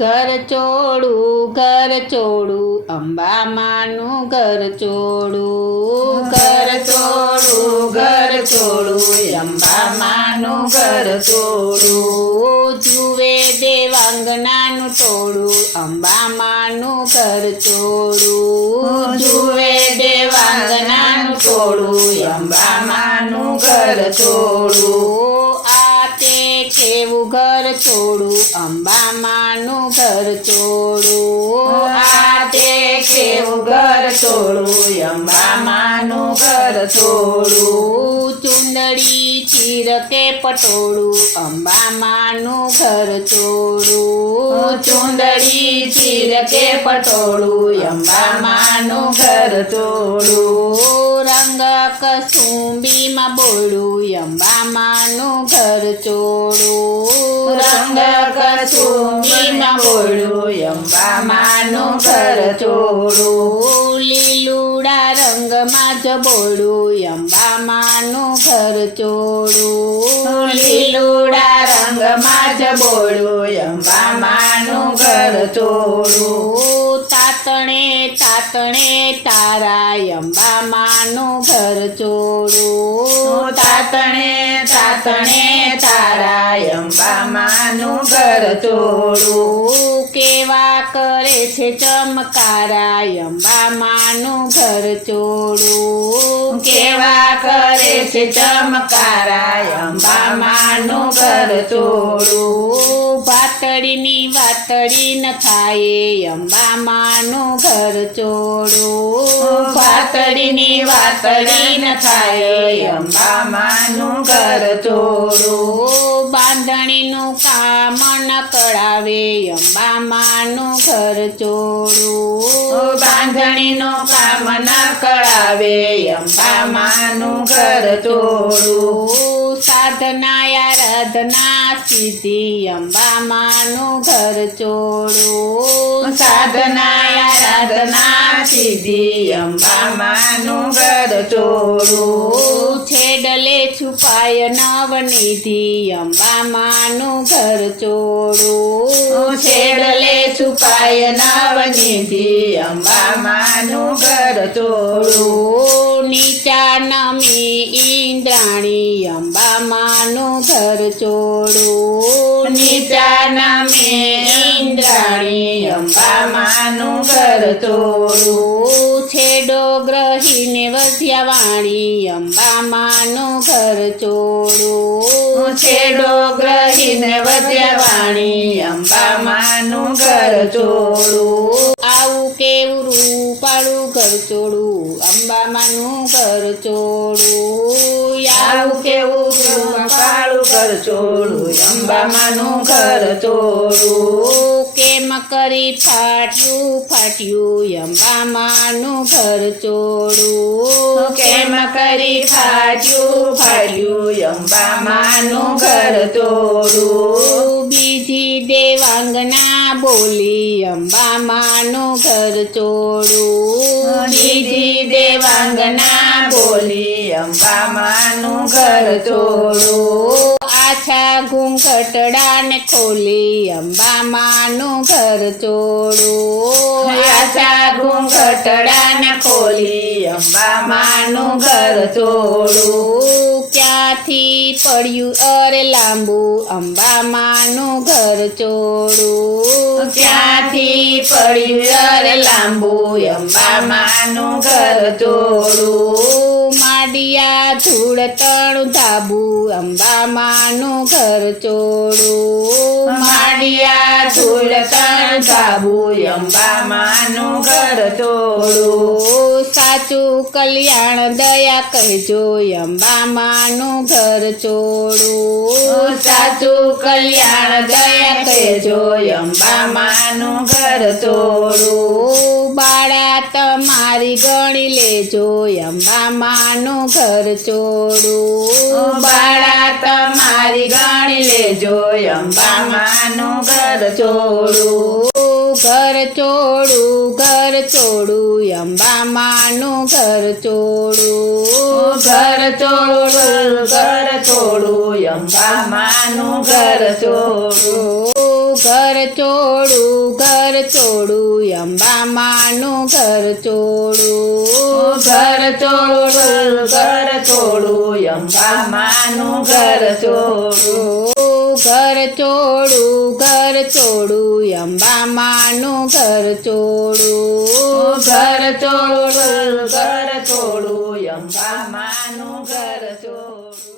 ઘર ચોડું અંબા માનું ઘર ચોડું અંબા માનું ઘર ચોડું જુએ દેવાંગનાનું ટોળું અંબા માનું ઘર ચોડું જુએ દેવાંગનાનું ટોળું અંબા માનું ઘર ચોડું આ તે કેવું ઘર ચોડું અંબા માનું ઘર ચોડું આ તે કેવું ઘર ચોડું અંબા માનું ઘર ચોડું ચુંદડી ચીરકે પટોળું અંબા માનું ઘર ચોડું ચુંદડી ચીરકે પટોળું અંબા માનું ઘર ચોડું રંગ કસુંબીમાં બોળું અંબા માનું ઘર ચોડું રંગ કસુંબીમાં બોળું અંબા માનું ઘર ચોડું લીલુડા રંગમાં જબોળું અંબા માનું ઘર ચોડું લીલુડા રંગમાં જબોળું અંબા માનું ઘર ચોડું તાતણે તારા અંબા માનું ઘર ચોડું તાતણે તારા અંબા માનું ઘર ચોડું કેવા કરે છે ચમકારા અંબા માનું ઘર ચોડું કેવા કરે છે ચમકારા અંબા માનું ઘર ચોડું વાતડીની વાતડી ન થાય અંબા માનું ઘર ચોડું વાતડીની વાતડી ન થાય અંબા માનું ઘર ચોડું બાંધણીનું કામ ન કળાવે અંબા માનું ઘર ચોડું બાંધણીનું કામ ન કળાવે અંબા માનું ઘર ચોડું સાધના આરાધના સિદ્ધિ અંબા માનું ઘર ચોડું સાધના આરાધના સિદ્ધિ અંબા માનું ઘર ચોડું છેડલે છુપાય નવનિધિ અંબા માનું ઘર ચોડું છેડલે છુપાય નવનિધિ અંબા માનું ઘર ચોડું નીચા નમી ઇન્દ્રાણી અંબા માનું ઘર ચોડું નીચા નમી ઇન્દ્રાણી અંબા માનું ઘર ચોડું છેડો ગ્રહીને વધ્યા વાણી અંબા માનું ઘર ચોડું છેડો ગ્રહીને વધ્યા વાણી અંબા માનું ઘર ચોડું આવું કેવું રૂપાળું ઘર ચોડું અંબા માનું ઘર ચોડું આવું કેવું રૂપાળું ઘર ચોડું અંબા માનું ઘર ચોડું કેમ કરી ફાટ્યું અંબા માનું ઘર ચોડું કેમ કરી ફાટ્યું અંબા માનું ઘર ચોડું બીજી દેવાંગના બોલી અંબા માનું ઘર ચોડું બીજી દેવાંગના બોલી અંબા માનું ઘર ચોડું આછા ઘૂંઘટડાને ખોલી અંબા માનું ઘર ચોડું આછા ઘૂંઘટડાને ખોલી અંબા માનું ઘર ચોડું ક્યાંથી પડ્યું અરે લાંબુ અંબા માનું ઘર ચોડું ક્યાંથી પડ્યું અરે લાંબુ અંબા માનું ઘર ચોડું માડિયા ધૂળ તણું ધાબુ અંબા માનું ઘર ચોડું માડિયા ધૂળ તણું ધાબુ અંબા માનું ઘર ચોડું સાચું કલ્યાણ દયા કહેજો અંબા માનું ઘર ચોડું સાચું કલ્યાણ દયા કહેજો અંબા માનું ઘર ચોડું બાળા તમારી ગણી લેજો અંબા માનું ઘર ચોડું બાળા તમારી ગણી લેજો અંબા માનું ઘર ચોડું ઘર ચોડું અંબા માનું ઘર ચોડું ઘર ચોડું અંબા માનું ઘર ચોડું ઘર ચોડું અંબા માનું ઘર ચોડું ઘર ચોડું અંબા માનું ઘર ચોડું ઘર ચોડું અંબા માનું ઘર ચોડું ઘર ચોડું અંબા માનું ઘર ચોડું